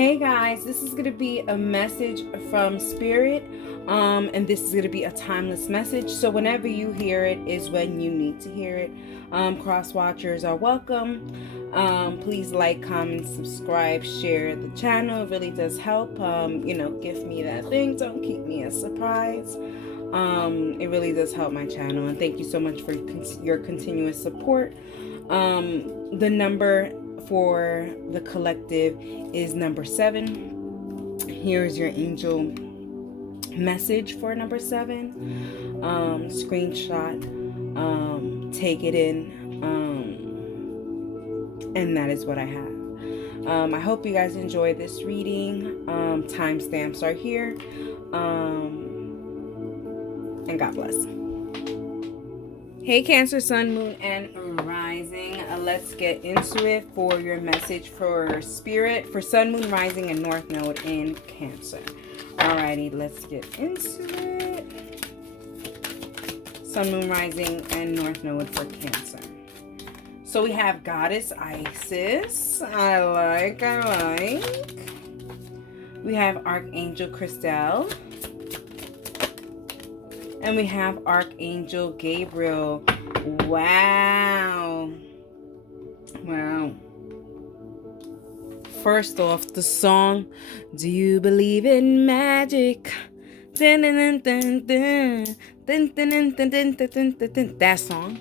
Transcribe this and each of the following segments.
Hey guys, this is going to be a message from Spirit, and this is going to be a timeless message. So whenever you hear it is when you need to hear it. Cross watchers are welcome. Please like, comment, subscribe, share the channel. It really does help. Give me that thing. Don't keep me a surprise. It really does help my channel, and thank you so much for your continuous support. The number for the collective is number 7. Here's your angel message for number 7. Screenshot, take it in, and that is what I have. I hope you guys enjoy this reading. Timestamps are here, and God bless. Hey Cancer, Sun, Moon, and Rising. Let's get into it for your message for Spirit, for Sun, Moon, Rising, and North Node in Cancer. Alrighty, let's get into it. Sun, Moon, Rising, and North Node for Cancer. So we have Goddess Isis. I like. We have Archangel Christelle. And we have Archangel Gabriel. Wow. First off, the song, Do You Believe in Magic? That song.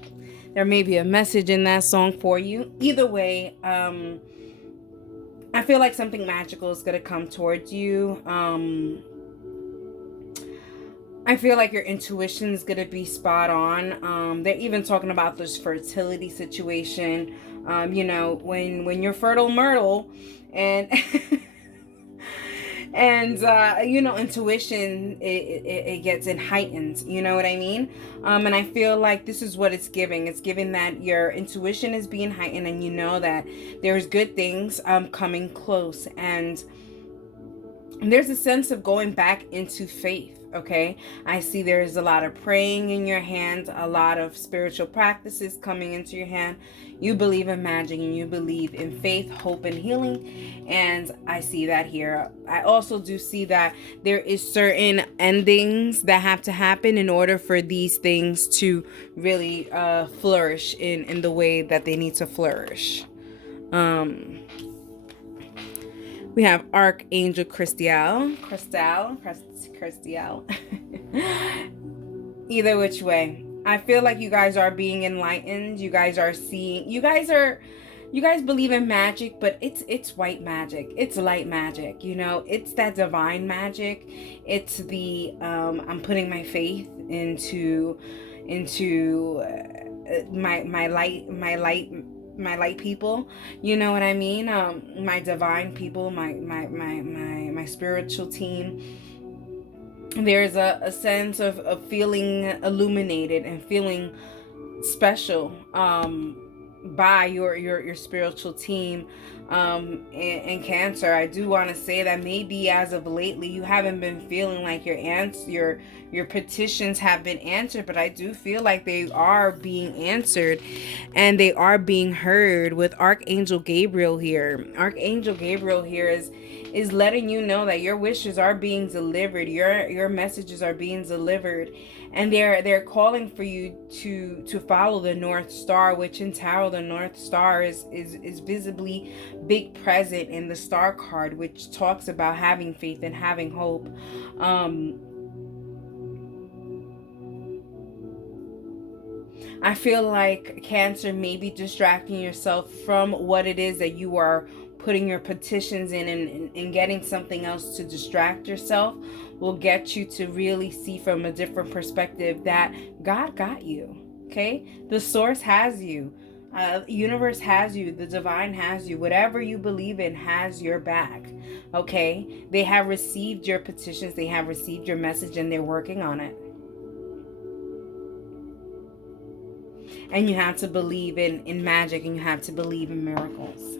There may be a message in that song for you. Either way, I feel like something magical is going to come towards you. I feel like your intuition is going to be spot on. They're even talking about this fertility situation. When you're fertile myrtle and intuition, it gets heightened. You know what I mean? And I feel like this is what it's giving. It's giving that your intuition is being heightened, and you know that there's good things coming close, and there's a sense of going back into faith. Okay, I see there's a lot of praying in your hand, a lot of spiritual practices coming into your hand. You believe in magic, and you believe in faith, hope, and healing, and I see that here. I also do see that there is certain endings that have to happen in order for these things to really flourish in the way that they need to flourish. We have Archangel Christelle. Either which way, I feel like you guys are being enlightened. You guys are seeing. You guys believe in magic, but it's white magic. It's light magic. It's that divine magic. It's the I'm putting my faith into my light people, you know what I mean? My divine people, my spiritual team. There's a sense of feeling illuminated and feeling special by your spiritual team in Cancer. I do want to say that maybe as of lately you haven't been feeling like your petitions have been answered, but I do feel like they are being answered and they are being heard with Archangel Gabriel here. Archangel Gabriel here is letting you know that your wishes are being delivered, your messages are being delivered, and they're calling for you to follow the North Star, which in tarot the North Star is visibly big present in the Star card, which talks about having faith and having hope. I feel like Cancer may be distracting yourself from what it is that you are putting your petitions in, and getting something else to distract yourself will get you to really see from a different perspective that God got you. Okay, the source has you, universe has you, the divine has you, whatever you believe in has your back. Okay, they have received your petitions, they have received your message, and they're working on it. And you have to believe in magic, and you have to believe in miracles.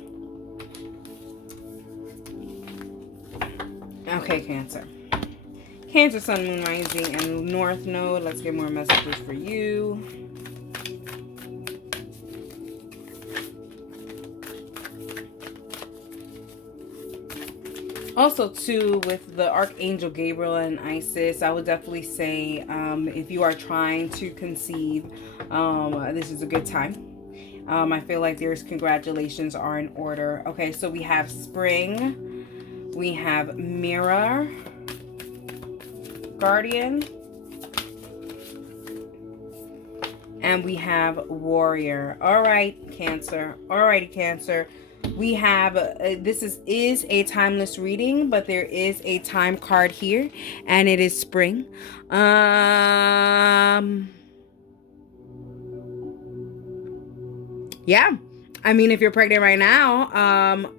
Okay, Cancer. Cancer, Sun, Moon, Rising, and North Node. Let's get more messages for you. Also, too, with the Archangel Gabriel and Isis, I would definitely say if you are trying to conceive, this is a good time. I feel like there's congratulations are in order. Okay, so we have spring, we have mirror, guardian, and we have warrior. All right, Cancer. All righty, Cancer. We have, this is a timeless reading, but there is a time card here, and it is spring. Yeah. I mean, if you're pregnant right now,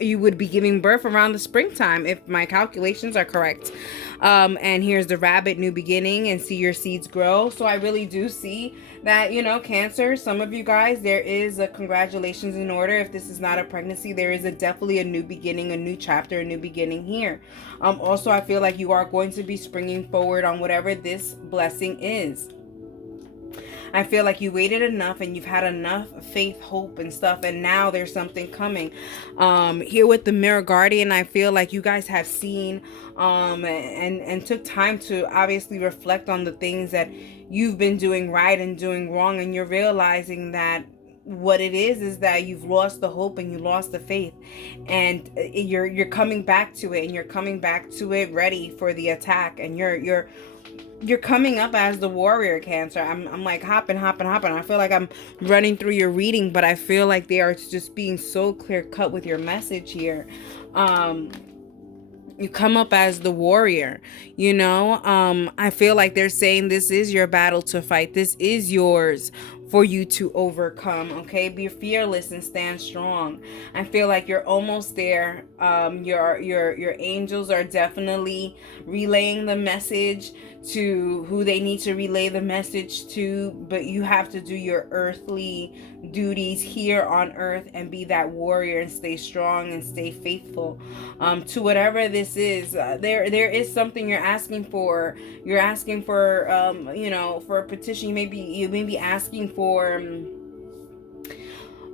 you would be giving birth around the springtime if my calculations are correct. And here's the rabbit, new beginning, and see your seeds grow. So I really do see that, you know, Cancer, some of you guys, there is a congratulations in order. If this is not a pregnancy, there is definitely a new beginning, a new chapter, a new beginning here. Also, I feel like you are going to be springing forward on whatever this blessing is. I feel like you waited enough and you've had enough faith, hope, and stuff, and now there's something coming. Here with the Mirror Guardian, I feel like you guys have seen and took time to obviously reflect on the things that you've been doing right and doing wrong, and you're realizing that what it is that you've lost the hope and you lost the faith, and you're coming back to it, and you're coming back to it ready for the attack, and you're coming up as the warrior, Cancer. I'm like hopping. I feel like I'm running through your reading, but I feel like they are just being so clear cut with your message here. You come up as the warrior, you know. I feel like they're saying this is your battle to fight. This is yours for you to overcome. Okay, be fearless and stand strong. I feel like you're almost there. Your angels are definitely relaying the message to who they need to relay the message to, but you have to do your earthly duties here on earth and be that warrior and stay strong and stay faithful to whatever this is. There is something you're asking for. You're asking for you know, for a petition. You may be asking for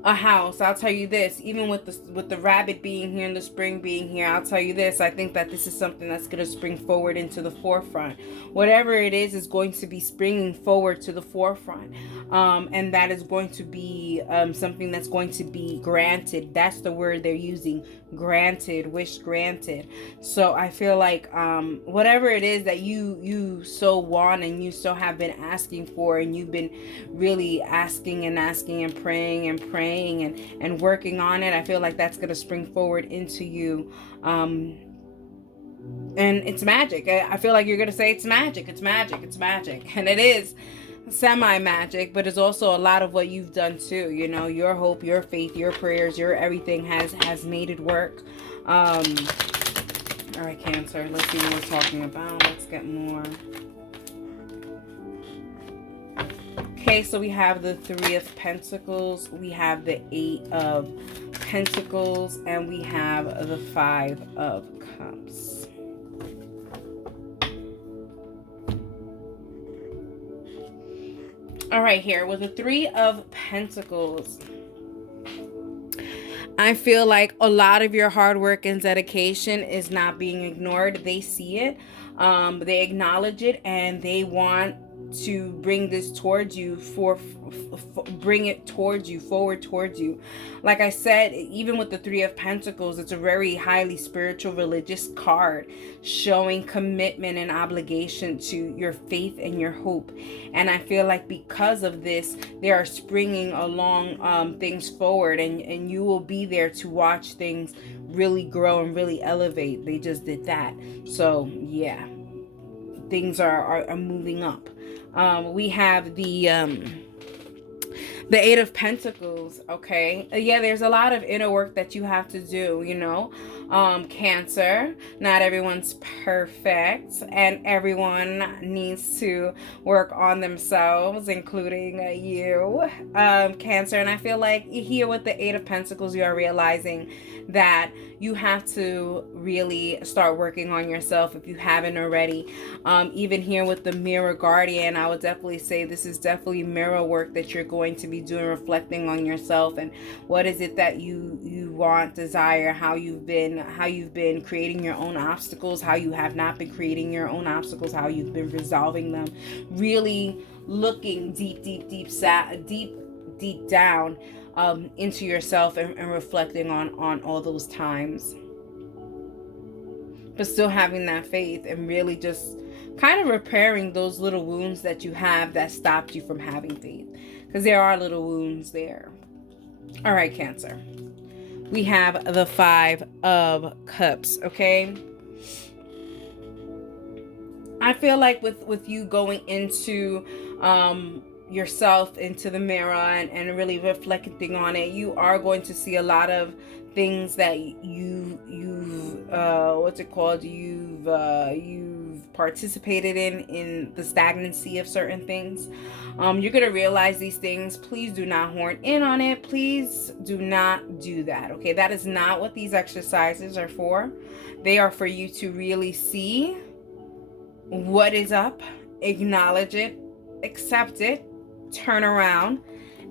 a house. I'll tell you this, even with the rabbit being here and the spring being here, I'll tell you this, I think that this is something that's going to spring forward into the forefront. Whatever it is going to be springing forward to the forefront, and that is going to be something that's going to be granted. That's the word they're using, granted, wish granted. So I feel like whatever it is that you so want and you so have been asking for, and you've been really asking and praying and working on it, I feel like that's going to spring forward into you. And it's magic. I feel like you're going to say it's magic. And it is semi-magic, but it's also a lot of what you've done too. You know, your hope, your faith, your prayers, your everything has made it work. All right, Cancer, let's see what we're talking about. Let's get more. Okay, so we have the Three of Pentacles, we have the Eight of Pentacles, and we have the Five of Cups. All right, here with the Three of Pentacles, I feel like a lot of your hard work and dedication is not being ignored. They see it, they acknowledge it, and they want to bring this towards you, bring it towards you, forward towards you. Like I said, even with the Three of Pentacles, it's a very highly spiritual, religious card showing commitment and obligation to your faith and your hope. And I feel like because of this, they are springing along things forward, and you will be there to watch things really grow and really elevate. They just did that. So yeah, things are moving up. We have the Eight of Pentacles. Okay, yeah, there's a lot of inner work that you have to do, you know. Cancer, not everyone's perfect, and everyone needs to work on themselves, including you, Cancer. And I feel like here with the Eight of Pentacles, you are realizing that you have to really start working on yourself if you haven't already. Even here with the Mirror Guardian, I would definitely say this is definitely mirror work that you're going to be be doing, reflecting on yourself and what is it that you want, desire, how you've been creating your own obstacles, how you have not been creating your own obstacles, how you've been resolving them. Really looking deep down into yourself and reflecting on all those times, but still having that faith and really just kind of repairing those little wounds that you have that stopped you from having faith, because there are little wounds there. All right, Cancer, we have the 5 of Cups. Okay, I feel like with you going into yourself, into the mirror, and really reflecting on it, you are going to see a lot of things that you've participated in the stagnancy of certain things. You're going to realize these things. Please do not horn in on it. Please do not do that. Okay, that is not what these exercises are for. They are for you to really see what is up, acknowledge it, accept it, turn around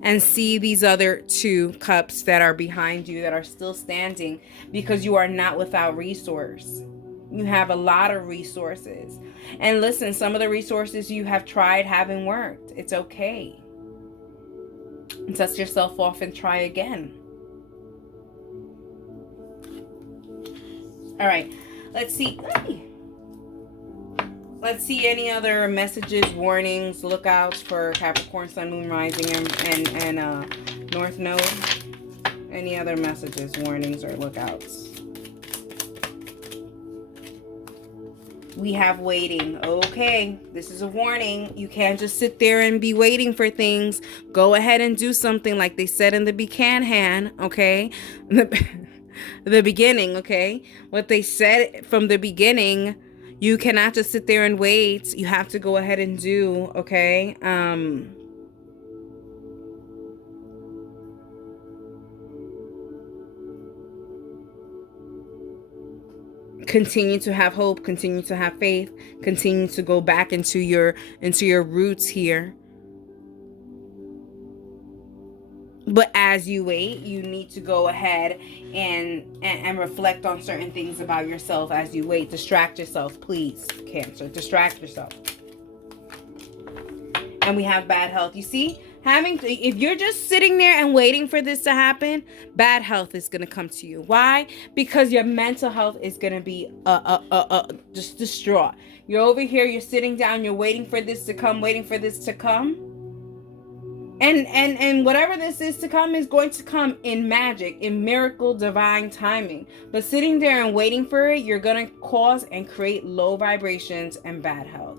and see these other 2 cups that are behind you, that are still standing, because you are not without resource. You have a lot of resources. And listen, some of the resources you have tried haven't worked. It's okay. Dust yourself off and try again. All right, let's see. Let's see any other messages, warnings, lookouts for Capricorn, Sun, Moon, Rising, and North Node. Any other messages, warnings, or lookouts? We have waiting. Okay, this is a warning. You can't just sit there and be waiting for things. Go ahead and do something, like they said in the Buchanan, okay? The beginning, okay? What they said from the beginning. You cannot just sit there and wait. You have to go ahead and do, okay? Continue to have hope, continue to have faith, continue to go back into your roots here. But as you wait, you need to go ahead and reflect on certain things about yourself as you wait. Distract yourself, please, Cancer. Distract yourself. And we have bad health. You see, if you're just sitting there and waiting for this to happen, bad health is going to come to you. Why? Because your mental health is going to be just distraught. You're over here, you're sitting down, you're waiting for this to come, waiting for this to come. And whatever this is to come is going to come in magic, in miracle, divine timing. But sitting there and waiting for it, you're going to cause and create low vibrations and bad health.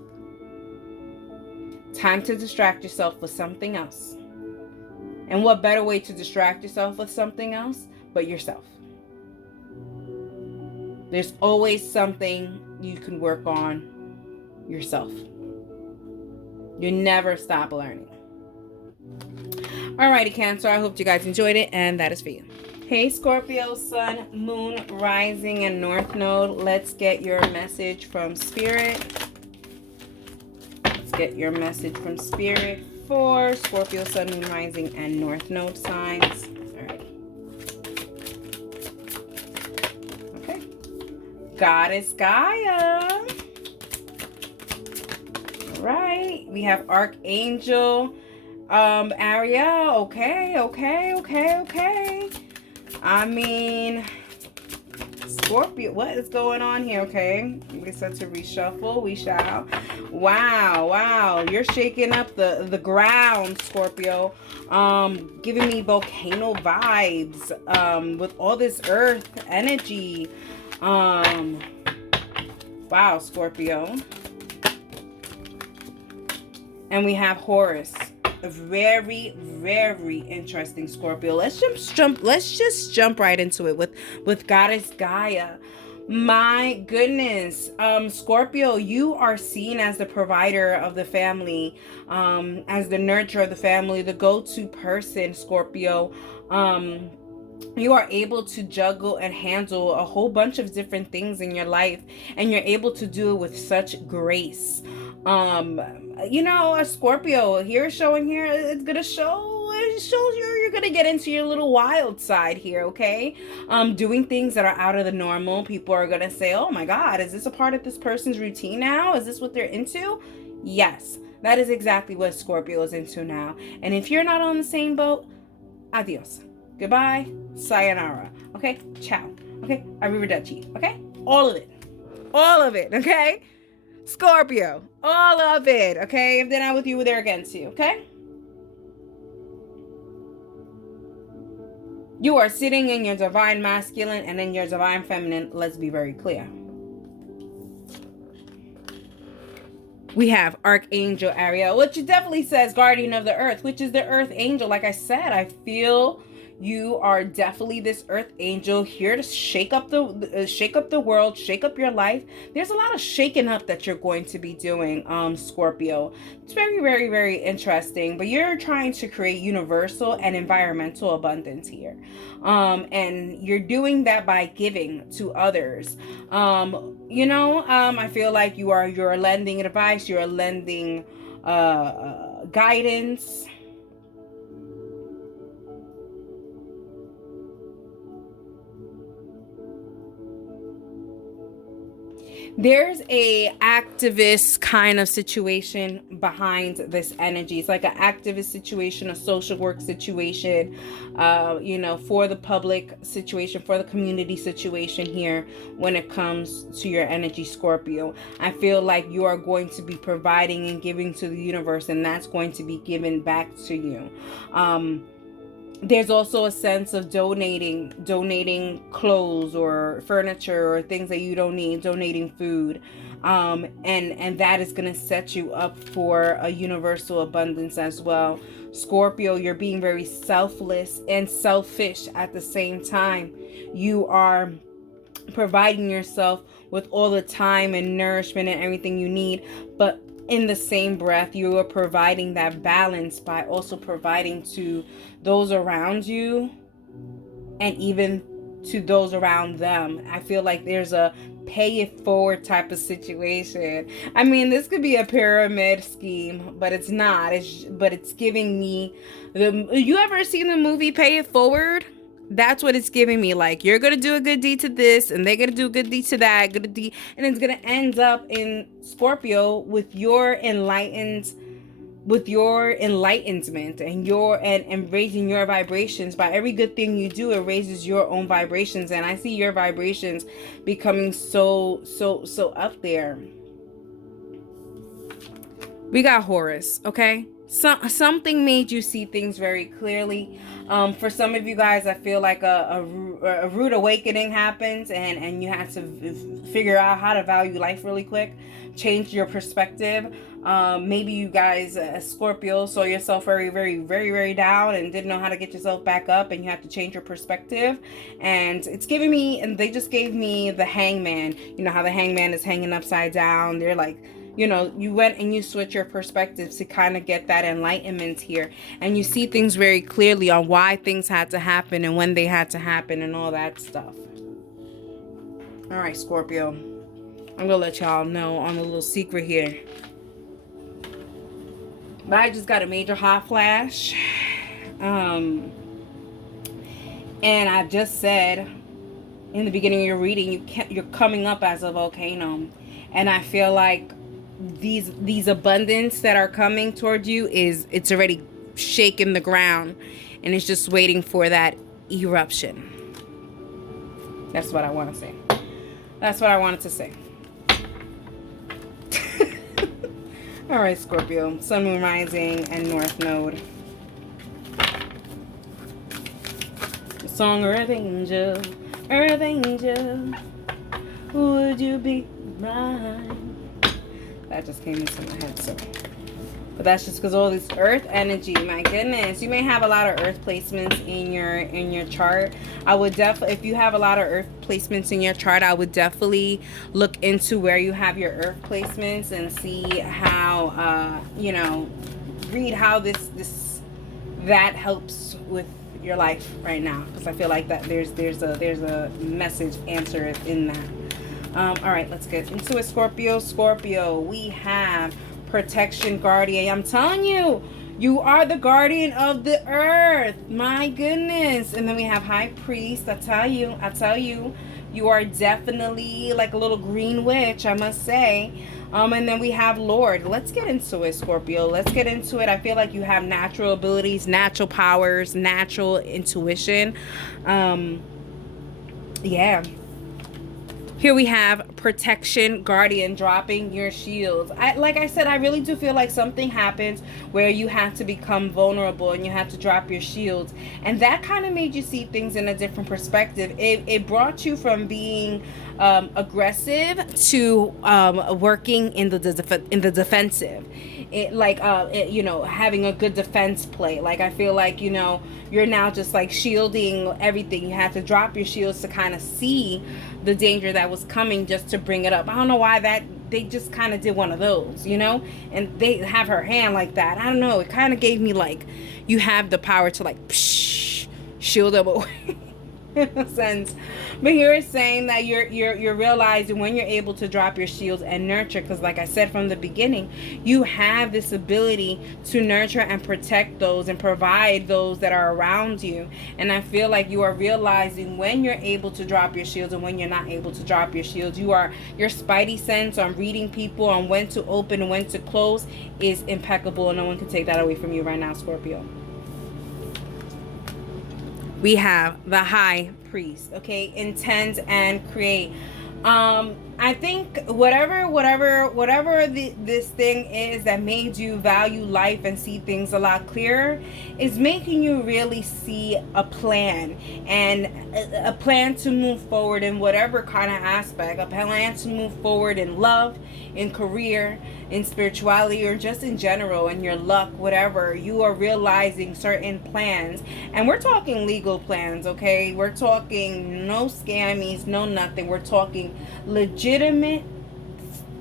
Time to distract yourself with something else. And what better way to distract yourself with something else but yourself? There's always something you can work on yourself. You never stop learning. Alrighty, Cancer, I hope you guys enjoyed it, and that is for you. Hey, Scorpio, Sun, Moon, Rising, and North Node. Let's get your message from Spirit. Let's get your message from Spirit for Scorpio, Sun, Moon, Rising, and North Node signs. Alright. Okay. Goddess Gaia. Alright. We have Archangel Ariel. Okay. I mean, Scorpio, what is going on here? Okay, we said to reshuffle. We shall. Wow, you're shaking up the ground, Scorpio. Giving me volcano vibes. With all this earth energy. Wow, Scorpio. And we have Horus. A very, very interesting Scorpio. Let's just jump right into it with Goddess Gaia. My goodness, Scorpio, you are seen as the provider of the family, as the nurturer of the family, the go-to person, Scorpio. You are able to juggle and handle a whole bunch of different things in your life, and you're able to do it with such grace. You know, a Scorpio here showing here, it's gonna show shows you're gonna get into your little wild side here, okay? Doing things that are out of the normal. People are gonna say, oh my God, is this a part of this person's routine now? Is this what they're into? Yes, that is exactly what Scorpio is into now. And if you're not on the same boat, adios. Goodbye. Sayonara. Okay? Ciao. Okay? Arrivederci. Okay? All of it. All of it. Okay? Scorpio. All of it. Okay? If they're not with you, they're against you. Okay? You are sitting in your divine masculine and in your divine feminine. Let's be very clear. We have Archangel Ariel, which definitely says guardian of the earth, which is the earth angel. Like I said, I feel you are definitely this earth angel here to shake up the world, shake up your life. There's a lot of shaking up that you're going to be doing, Scorpio. It's very, very, very interesting. But you're trying to create universal and environmental abundance here, and you're doing that by giving to others. I feel like you're lending advice, you're lending guidance. There's a activist kind of situation behind this energy. It's like an activist situation, a social work situation, for the public situation, for the community situation here when it comes to your energy, Scorpio. I feel like you are going to be providing and giving to the universe, and that's going to be given back to you. There's also a sense of donating clothes or furniture or things that you don't need, donating food. And that is going to set you up for a universal abundance as well. Scorpio, you're being very selfless and selfish at the same time. You are providing yourself with all the time and nourishment and everything you need, but in the same breath, you are providing that balance by also providing to those around you and even to those around them. I feel like there's a pay it forward type of situation. I mean, this could be a pyramid scheme, but it's not. But it's giving me you ever seen the movie Pay It Forward? That's what it's giving me. Like, you're gonna do a good deed to this, and they're gonna do a good deed to that, good deed, and it's gonna end up in Scorpio with your enlightenment and raising your vibrations. By every good thing you do, it raises your own vibrations, and I see your vibrations becoming so up there. We got Horus, okay? Something made you see things very clearly. For some of you guys, I feel like a rude awakening happens, and you have to figure out how to value life really quick, change your perspective. Maybe you guys, Scorpio, saw yourself very, very, very, very down and didn't know how to get yourself back up, and you have to change your perspective. And it's giving me, and they just gave me the Hangman. You know how the Hangman is hanging upside down? They're like, you went and you switch your perspectives to kind of get that enlightenment here. And you see things very clearly on why things had to happen and when they had to happen and all that stuff. All right, Scorpio. I'm going to let y'all know on a little secret here. But I just got a major hot flash. And I just said in the beginning of your reading, you're coming up as a volcano. And I feel like these abundance that are coming toward you it's already shaking the ground, and it's just waiting for that eruption. That's what I want to say. That's what I wanted to say. All right, Scorpio, Sun, Moon, Rising, and North Node. The song Earth Angel, would you be mine? That just came into my head, so. But that's just because all this earth energy, my goodness. You may have a lot of earth placements in your chart. I would definitely, if you have a lot of earth placements in your chart, I would definitely look into where you have your earth placements and see how, read how that helps with your life right now. Because I feel like that there's a message answer in that. All right, let's get into it, Scorpio. Scorpio, we have protection, guardian. I'm telling you, You are the guardian of the earth. My goodness. And then we have high priest. I tell you, you are definitely like a little green witch, I must say. And then we have Lord. Let's get into it, Scorpio. Let's get into it. I feel like you have natural abilities, natural powers, natural intuition. Yeah. Here we have protection, guardian, dropping your shields. Like I said, I really do feel like something happens where you have to become vulnerable and you have to drop your shields. And that kind of made you see things in a different perspective. It brought you from being aggressive to working in the defensive. It like you know, having a good defense play. Like I feel like, you know, you're now just like shielding everything. You have to drop your shields to kind of see the danger that was coming, just to bring it up. I don't know why that they just kind of did one of those, you know, and they have her hand like that. I don't know, it kind of gave me like you have the power to like psh, shield them away. In a sense. But here it's saying that you're realizing when you're able to drop your shields and nurture, because like I said from the beginning, you have this ability to nurture and protect those and provide those that are around you. And I feel like you are realizing when you're able to drop your shields and when you're not able to drop your shields. Your spidey sense on reading people, on when to open and when to close, is impeccable, and no one can take that away from you right now, Scorpio. We have the high priest. Okay, intend and create. I think whatever this thing is that made you value life and see things a lot clearer is making you really see a plan, and a plan to move forward in whatever kind of aspect, a plan to move forward in love, in career, in spirituality, or just in general, in your luck, whatever. You are realizing certain plans, and we're talking legal plans, okay? We're talking no scammies, no nothing. We're talking legitimate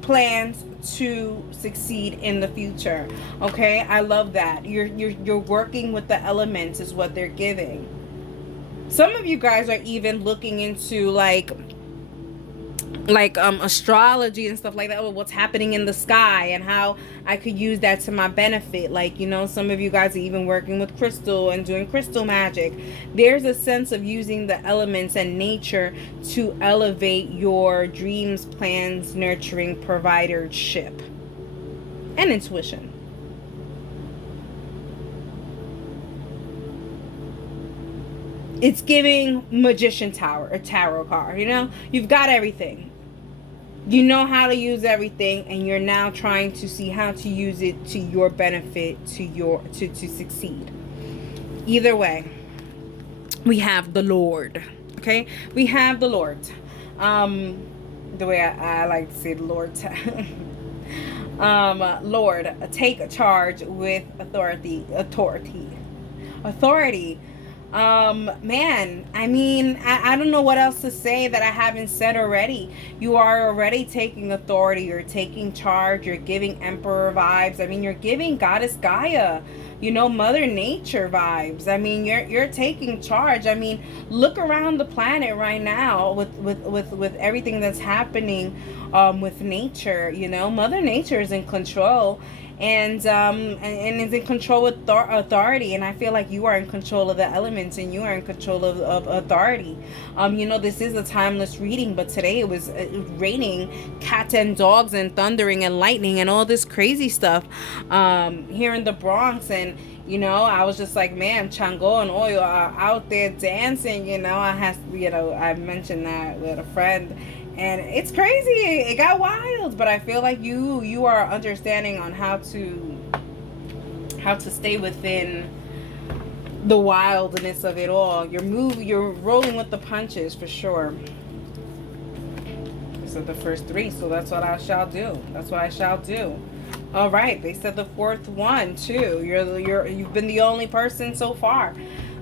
plans to succeed in the future. Okay, I love that. You're working with the elements is what they're giving. Some of you guys are even looking into like astrology and stuff like that. What's happening in the sky and how I could use that to my benefit. Like, you know, some of you guys are even working with crystal and doing crystal magic. There's a sense of using the elements and nature to elevate your dreams, plans, nurturing, providership, and intuition. It's giving magician tower or tarot card. You know, you've got everything. You know how to use everything, and you're now trying to see how to use it to your benefit, to succeed. Either way, we have the Lord. Okay, we have the Lord. The way I like to say the Lord. Lord, take charge with authority. Man, I mean, I don't know what else to say that I haven't said already. You are already taking authority. You're taking charge. You're giving emperor vibes. I mean, you're giving goddess Gaia, you know, mother nature vibes. I mean, you're taking charge. I mean, look around the planet right now with everything that's happening with nature. You know, mother nature is in control. And is in control with authority, and I feel like you are in control of the elements, and you are in control of authority. You know, this is a timeless reading, but today it was raining cats and dogs and thundering and lightning and all this crazy stuff here in the Bronx. And you know, I was just like, man, Chango and Oyo are out there dancing. You know, I mentioned that with a friend. And it's crazy. It got wild, but I feel like you are understanding on how to stay within the wildness of it all. You're rolling with the punches for sure. These are the first three, so that's what I shall do. That's what I shall do. All right, they said the fourth one too. You've been the only person so far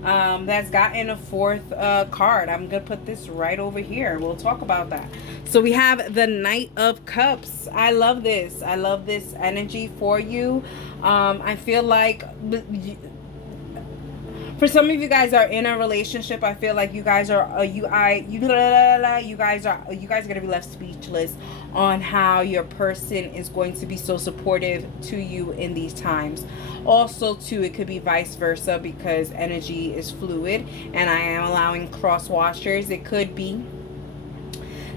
that's gotten a fourth card. I'm gonna put this right over here. We'll talk about that. So we have the Knight of Cups. I love this. I love this energy for you. I feel like, for For some of you guys are in a relationship, I feel like you guys are you guys are gonna be left speechless on how your person is going to be so supportive to you in these times. Also too, it could be vice versa, because energy is fluid and I am allowing cross washers. It could be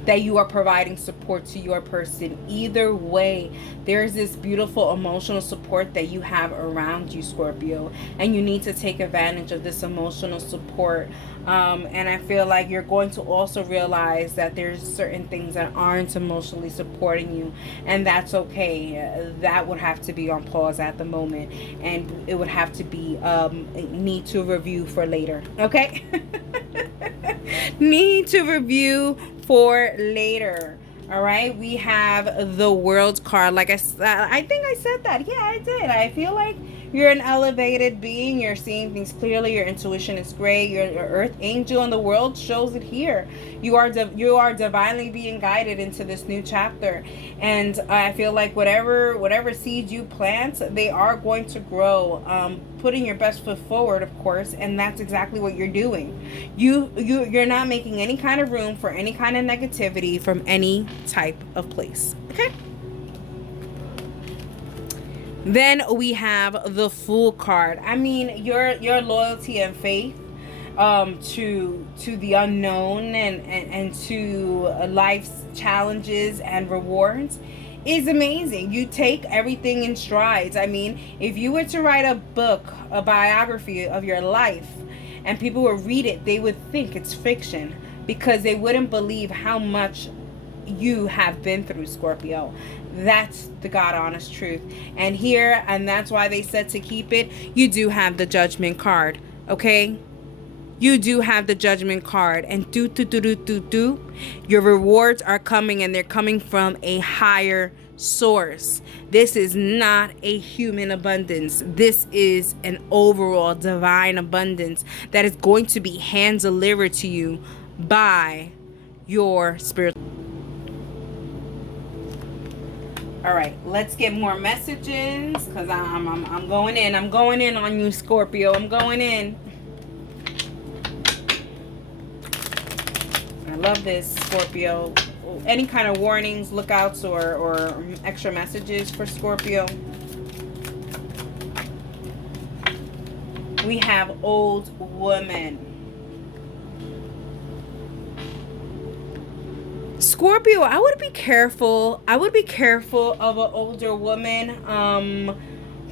that you are providing support to your person. Either way, there's this beautiful emotional support that you have around you, Scorpio, and you need to take advantage of this emotional support. And I feel like you're going to also realize that there's certain things that aren't emotionally supporting you, and that's okay. That would have to be on pause at the moment, and it would have to be need to review for later. Okay. Need to review for later. All right, we have the World card. Like I think I said that. Yeah, I did. I feel like you're an elevated being. You're seeing things clearly. Your intuition is great. Your earth angel in the world shows it here. You are divinely being guided into this new chapter, and I feel like whatever seeds you plant, they are going to grow. Putting your best foot forward, of course, and that's exactly what you're doing. You're not making any kind of room for any kind of negativity from any type of place. Okay. Then we have the Fool card. I mean, your loyalty and faith to the unknown and to life's challenges and rewards is amazing. You take everything in strides. I mean, if you were to write a book, a biography of your life, and people would read it, they would think it's fiction, because they wouldn't believe how much you have been through, Scorpio. That's the God honest truth. And that's why they said to keep it, you do have the Judgment card. Okay? You do have the Judgment card, and your rewards are coming, and they're coming from a higher source. This is not a human abundance. This is an overall divine abundance that is going to be hand delivered to you by your spirit. All right, let's get more messages, because I'm going in. I'm going in on you, Scorpio. I'm going in. I love this, Scorpio. Any kind of warnings, lookouts, or extra messages for Scorpio? We have Old Woman. Scorpio, I would be careful. I would be careful of an older woman.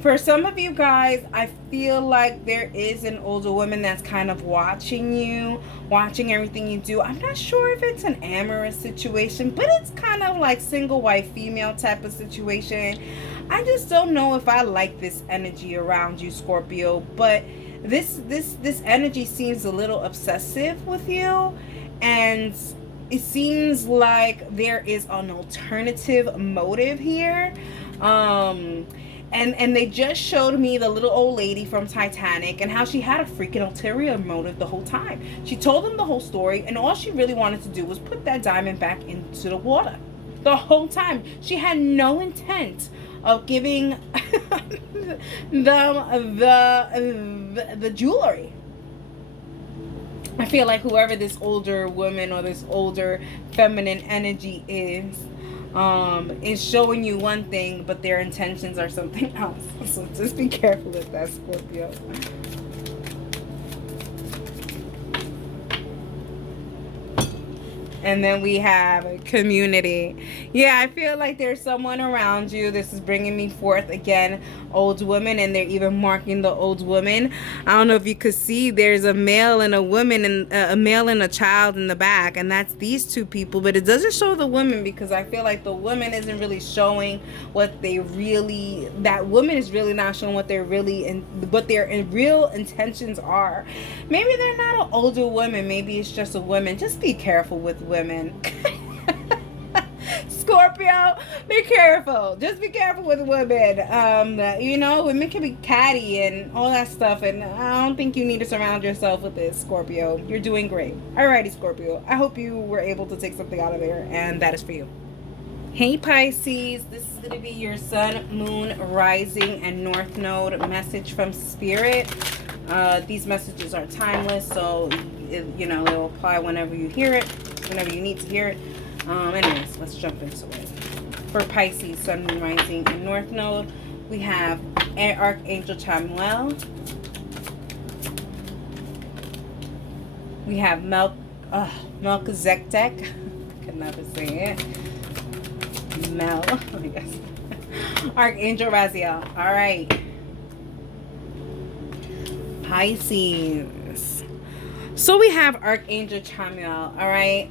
For some of you guys, I feel like there is an older woman that's kind of watching you, watching everything you do. I'm not sure if it's an amorous situation, but it's kind of like single wife, female type of situation. I just don't know if I like this energy around you, Scorpio, but this energy seems a little obsessive with you, and it seems like there is an alternative motive here. And they just showed me the little old lady from Titanic and how she had a freaking ulterior motive the whole time. She told them the whole story, and all she really wanted to do was put that diamond back into the water. The whole time. She had no intent of giving the jewelry. I feel like whoever this older woman or this older feminine energy is showing you one thing, but their intentions are something else. So just be careful with that, Scorpio. And then we have community. Yeah, I feel like there's someone around you. This is bringing me forth again, old woman, and they're even marking the old woman. I don't know if you could see, there's a male and a woman, and a male and a child in the back, and that's these two people. But it doesn't show the woman, because I feel like the woman isn't really showing what they really. That woman is really not showing what they're really and what their real intentions are. Maybe they're not an older woman. Maybe it's just a woman. Just be careful with women. Scorpio, be careful. Just be careful with women. You know, women can be catty and all that stuff, and I don't think you need to surround yourself with this, Scorpio. You're doing great. Alrighty, Scorpio. I hope you were able to take something out of there, and that is for you. Hey Pisces, this is going to be your Sun, Moon, Rising, and North Node message from Spirit. These messages are timeless, so you know, they'll apply whenever you hear it, whenever you need to hear it. Anyways, let's jump into it. For Pisces, Sun, Moon, Rising, and North Node, we have Archangel Chamuel. We have Melchizedek. I can never say it. Yes. Archangel Raziel. All right. Pisces. So we have Archangel Chamuel. All right.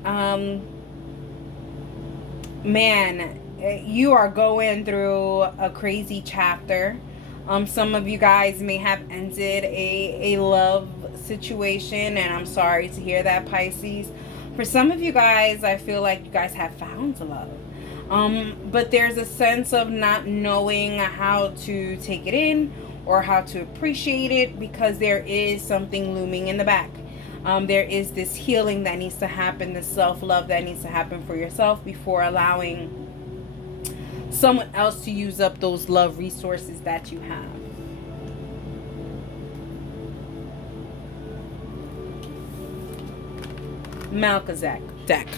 Man, you are going through a crazy chapter. Some of you guys may have ended a love situation, and I'm sorry to hear that, Pisces. For some of you guys, I feel like you guys have found love. But there's a sense of not knowing how to take it in or how to appreciate it, because there is something looming in the back. There is this healing that needs to happen, this self-love that needs to happen for yourself before allowing someone else to use up those love resources that you have. Melchizedek.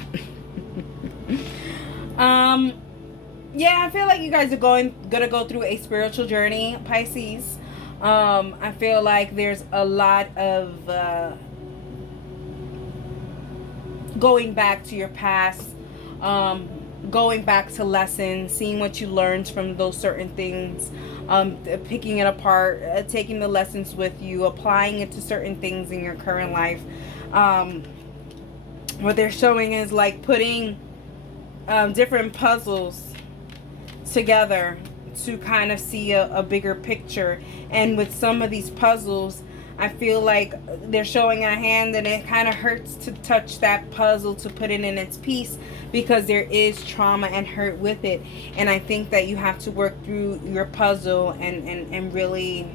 Yeah, I feel like you guys are gonna go through a spiritual journey, Pisces. I feel like there's a lot of going back to your past, going back to lessons, seeing what you learned from those certain things, picking it apart, taking the lessons with you, applying it to certain things in your current life. What they're showing is like putting different puzzles together to kind of see a bigger picture. And with some of these puzzles, I feel like they're showing a hand and it kind of hurts to touch that puzzle, to put it in its piece, because there is trauma and hurt with it. And I think that you have to work through your puzzle and really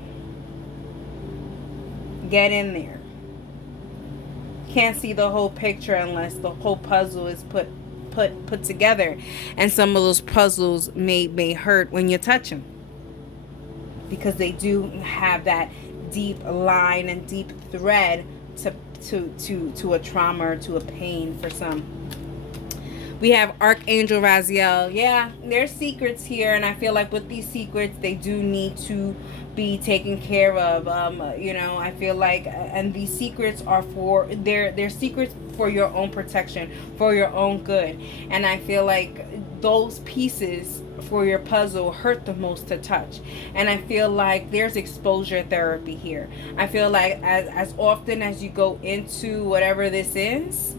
get in there. Can't see the whole picture unless the whole puzzle is put together. And some of those puzzles may hurt when you touch them, because they do have that deep line and deep thread to a trauma or to a pain for some. We have Archangel Raziel. Yeah, there's secrets here, and I feel like with these secrets, they do need to be taken care of. You know, I feel like, and these secrets are they're secrets for your own protection, for your own good. And I feel like those pieces for your puzzle hurt the most to touch. And I feel like there's exposure therapy here. I feel like as often as you go into whatever this is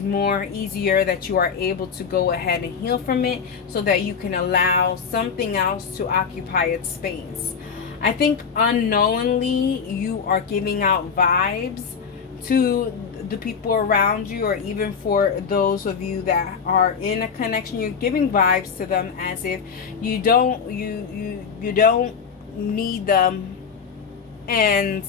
more easier that you are able to go ahead and heal from it, so that you can allow something else to occupy its space. I think unknowingly you are giving out vibes to the people around you, or even for those of you that are in a connection, you're giving vibes to them as if you don't need them. And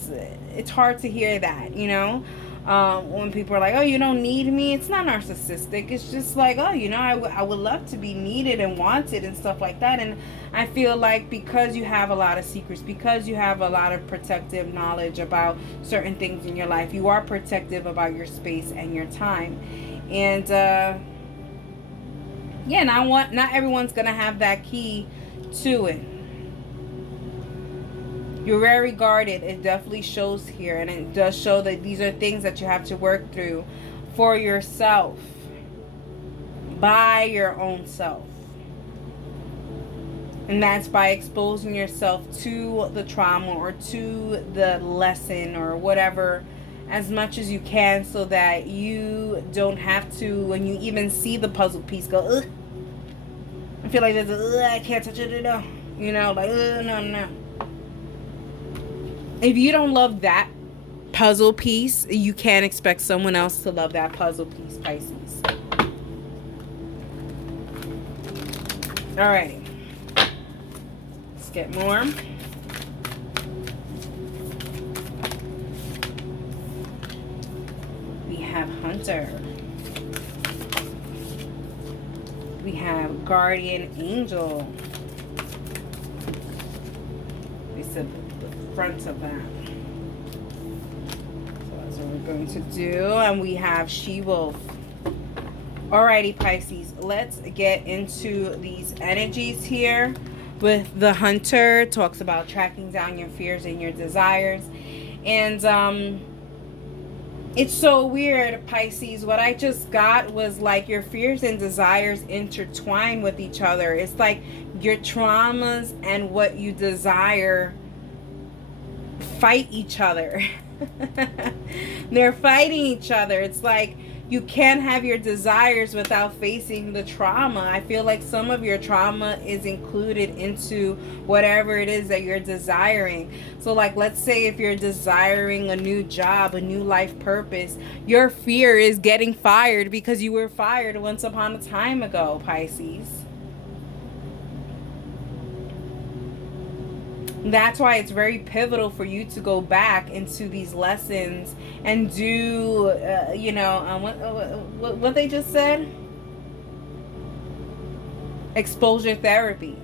it's hard to hear that, you know. When people are like, oh, you don't need me, it's not narcissistic. It's just like, oh, you know, I would love to be needed and wanted and stuff like that. And I feel like because you have a lot of secrets, because you have a lot of protective knowledge about certain things in your life, you are protective about your space and your time. And yeah, not everyone's gonna have that key to it. You're very guarded. It definitely shows here. And it does show that these are things that you have to work through for yourself. By your own self. And that's by exposing yourself to the trauma or to the lesson or whatever as much as you can, so that you don't have to, when you even see the puzzle piece, go, ugh. I feel like there's I can't touch it at all. You know, like, no. If you don't love that puzzle piece, you can't expect someone else to love that puzzle piece, Pisces. Alrighty. Let's get more. We have Hunter. We have Guardian Angel. We said front of that. going to do. And we have She-Wolf. Alrighty, Pisces, let's get into these energies here. With the Hunter, talks about tracking down your fears and your desires. And it's so weird, Pisces. What I just got was like your fears and desires intertwine with each other. It's like your traumas and what you desire fight each other. They're fighting each other. It's like you can't have your desires without facing the trauma. I feel like some of your trauma is included into whatever it is that you're desiring. So like, let's say if you're desiring a new job, a new life purpose, your fear is getting fired because you were fired once upon a time ago, Pisces. That's why it's very pivotal for you to go back into these lessons and do, what they just said? Exposure therapy.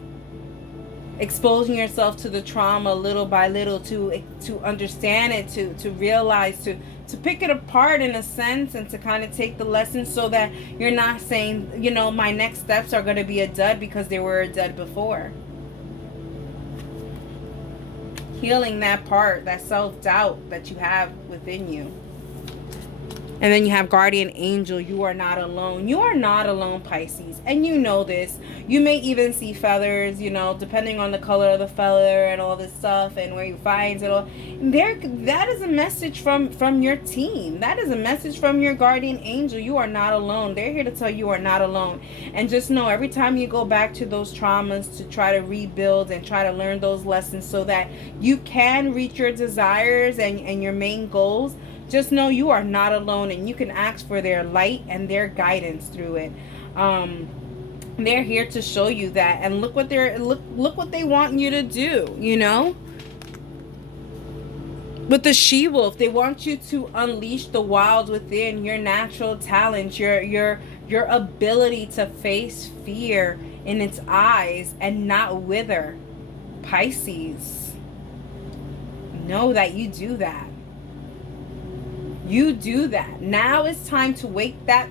Exposing yourself to the trauma little by little to understand it, to realize, to pick it apart in a sense, and to kind of take the lessons so that you're not saying, my next steps are going to be a dud because they were a dud before. Healing that part, that self-doubt that you have within you. And then you have guardian angel. You are not alone. You are not alone, Pisces. And you know this. You may even see feathers, depending on the color of the feather and all this stuff and where you find it all. That is a message from your team. That is a message from your guardian angel. You are not alone. They're here to tell you are not alone. And just know every time you go back to those traumas to try to rebuild and try to learn those lessons so that you can reach your desires and your main goals, just know you are not alone, and you can ask for their light and their guidance through it. They're here to show you that, and look what they want you to do. With the She-Wolf, they want you to unleash the wild within, your natural talent, your ability to face fear in its eyes and not wither. Pisces, know that you do that. You do that. Now it's time to wake that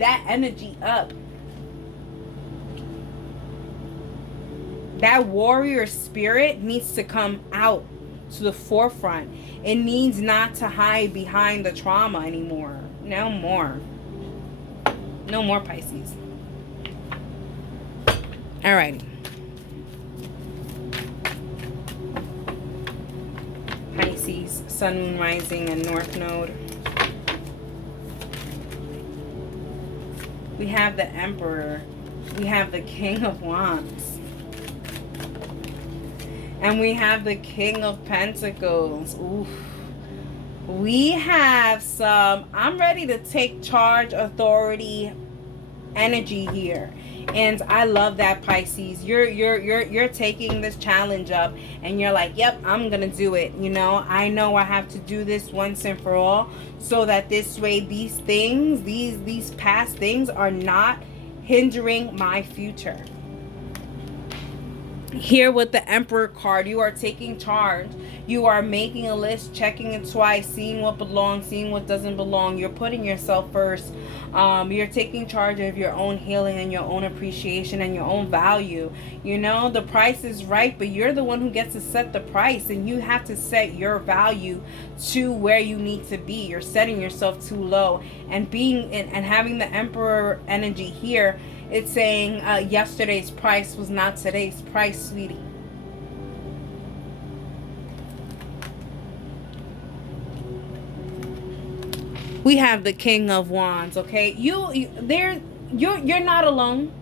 energy up. That warrior spirit needs to come out to the forefront. It needs not to hide behind the trauma anymore. No more. No more, Pisces. Alrighty. Pisces, Sun, Moon, Rising, and North Node. We have the Emperor. We have the King of Wands. And we have the King of Pentacles. Oof. We have some, I'm ready to take charge, authority, energy here. And I love that, Pisces. You're taking this challenge up and you're like, yep, I'm gonna do it. I know I have to do this once and for all, so that this way these things, these past things are not hindering my future. Here with the Emperor card, you are taking charge. You are making a list, checking it twice, seeing what belongs, seeing what doesn't belong. You're putting yourself first. You're taking charge of your own healing and your own appreciation and your own value. The price is right, but you're the one who gets to set the price, and you have to set your value to where you need to be. You're setting yourself too low, and having the Emperor energy here, it's saying yesterday's price was not today's price, sweetie. We have the King of Wands, okay? You're not alone,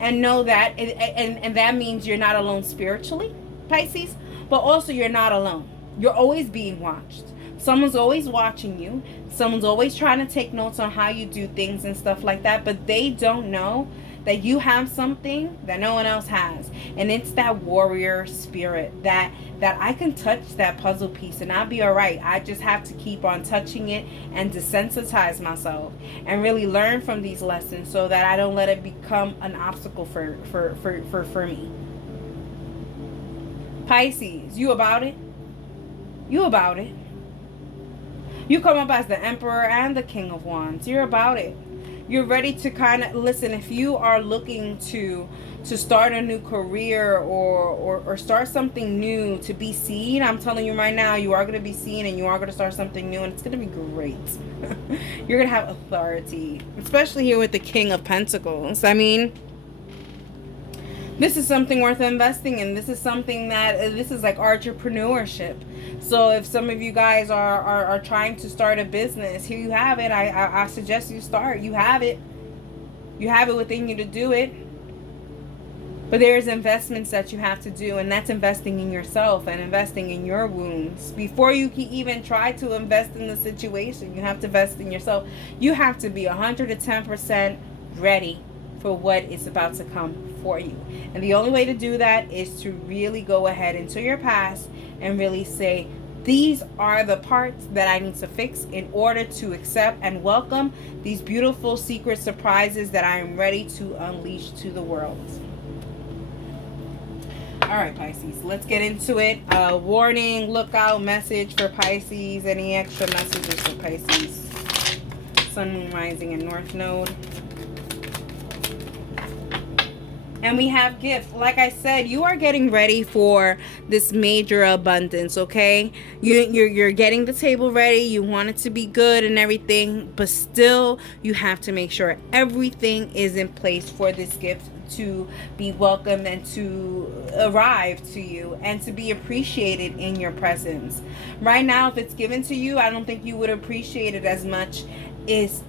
and know that, and that means you're not alone spiritually, Pisces, but also you're not alone. You're always being watched. Someone's always watching you. Someone's always trying to take notes on how you do things and stuff like that, but they don't know that you have something that no one else has. And it's that warrior spirit that I can touch that puzzle piece and I'll be all right. I just have to keep on touching it and desensitize myself and really learn from these lessons so that I don't let it become an obstacle for me. Pisces, you about it? You about it? You come up as the Emperor and the King of Wands. You're about it. You're ready to kind of, listen, if you are looking to start a new career, or start something new, to be seen, I'm telling you right now, you are going to be seen, and you are going to start something new, and it's going to be great. You're going to have authority, especially here with the King of Pentacles. I mean, this is something worth investing in. This is something that, this is like entrepreneurship. So if some of you guys are trying to start a business, here you have it. I suggest you start. You have it. You have it within you to do it. But there's investments that you have to do, and that's investing in yourself and investing in your wounds. Before you can even try to invest in the situation, you have to invest in yourself. You have to be 110% ready for what is about to come for you. And the only way to do that is to really go ahead into your past and really say, these are the parts that I need to fix in order to accept and welcome these beautiful secret surprises that I am ready to unleash to the world. All right, Pisces, let's get into it. Warning, lookout, message for Pisces. Any extra messages for Pisces? Sun, Moon, Rising, and North Node. And we have gift. Like I said, you are getting ready for this major abundance, okay? You're getting the table ready. You want it to be good and everything, but still you have to make sure everything is in place for this gift to be welcomed and to arrive to you and to be appreciated in your presence. Right now, if it's given to you, I don't think you would appreciate it as much as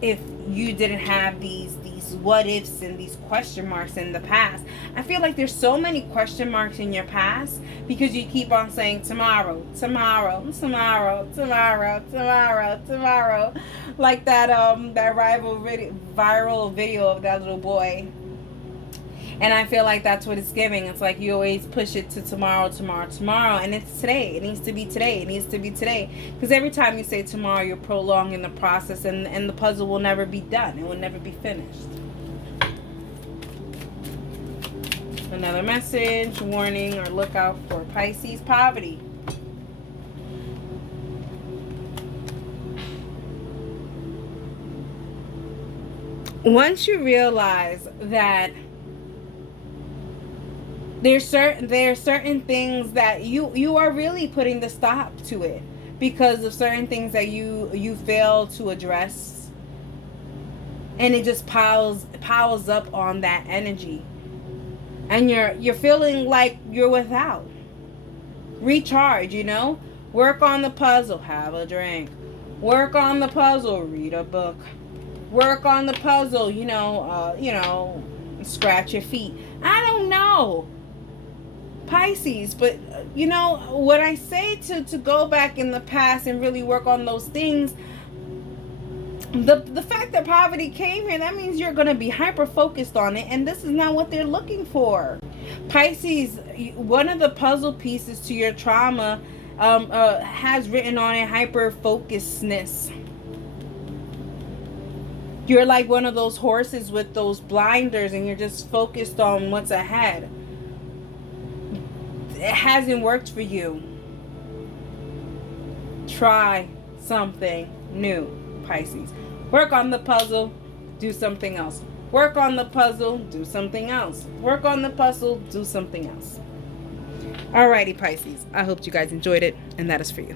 if you didn't have these what ifs and these question marks in the past. I feel like there's so many question marks in your past because you keep on saying tomorrow, tomorrow, tomorrow, tomorrow, tomorrow, tomorrow, like that viral video of that little boy. And I feel like that's what it's giving. It's like you always push it to tomorrow, tomorrow, tomorrow. And it's today. It needs to be today. It needs to be today. Because every time you say tomorrow, you're prolonging the process. And the puzzle will never be done. It will never be finished. Another message, warning, or lookout for Pisces. Poverty. Once you realize that there's certain things that you are really putting the stop to it because of certain things that you fail to address, and it just piles up on that energy, and you're feeling like you're without. Recharge, work on the puzzle, have a drink, work on the puzzle, read a book, work on the puzzle, scratch your feet. I don't know, Pisces, but when I say to go back in the past and really work on those things, the fact that poverty came here, that means you're going to be hyper focused on it, and this is not what they're looking for. Pisces, one of the puzzle pieces to your trauma has written on it hyper focusedness. You're like one of those horses with those blinders, and you're just focused on what's ahead. It hasn't worked for you. Try something new, Pisces. Work on the puzzle, do something else. Work on the puzzle, do something else. Work on the puzzle, do something else. Alrighty, Pisces. I hope you guys enjoyed it, and that is for you.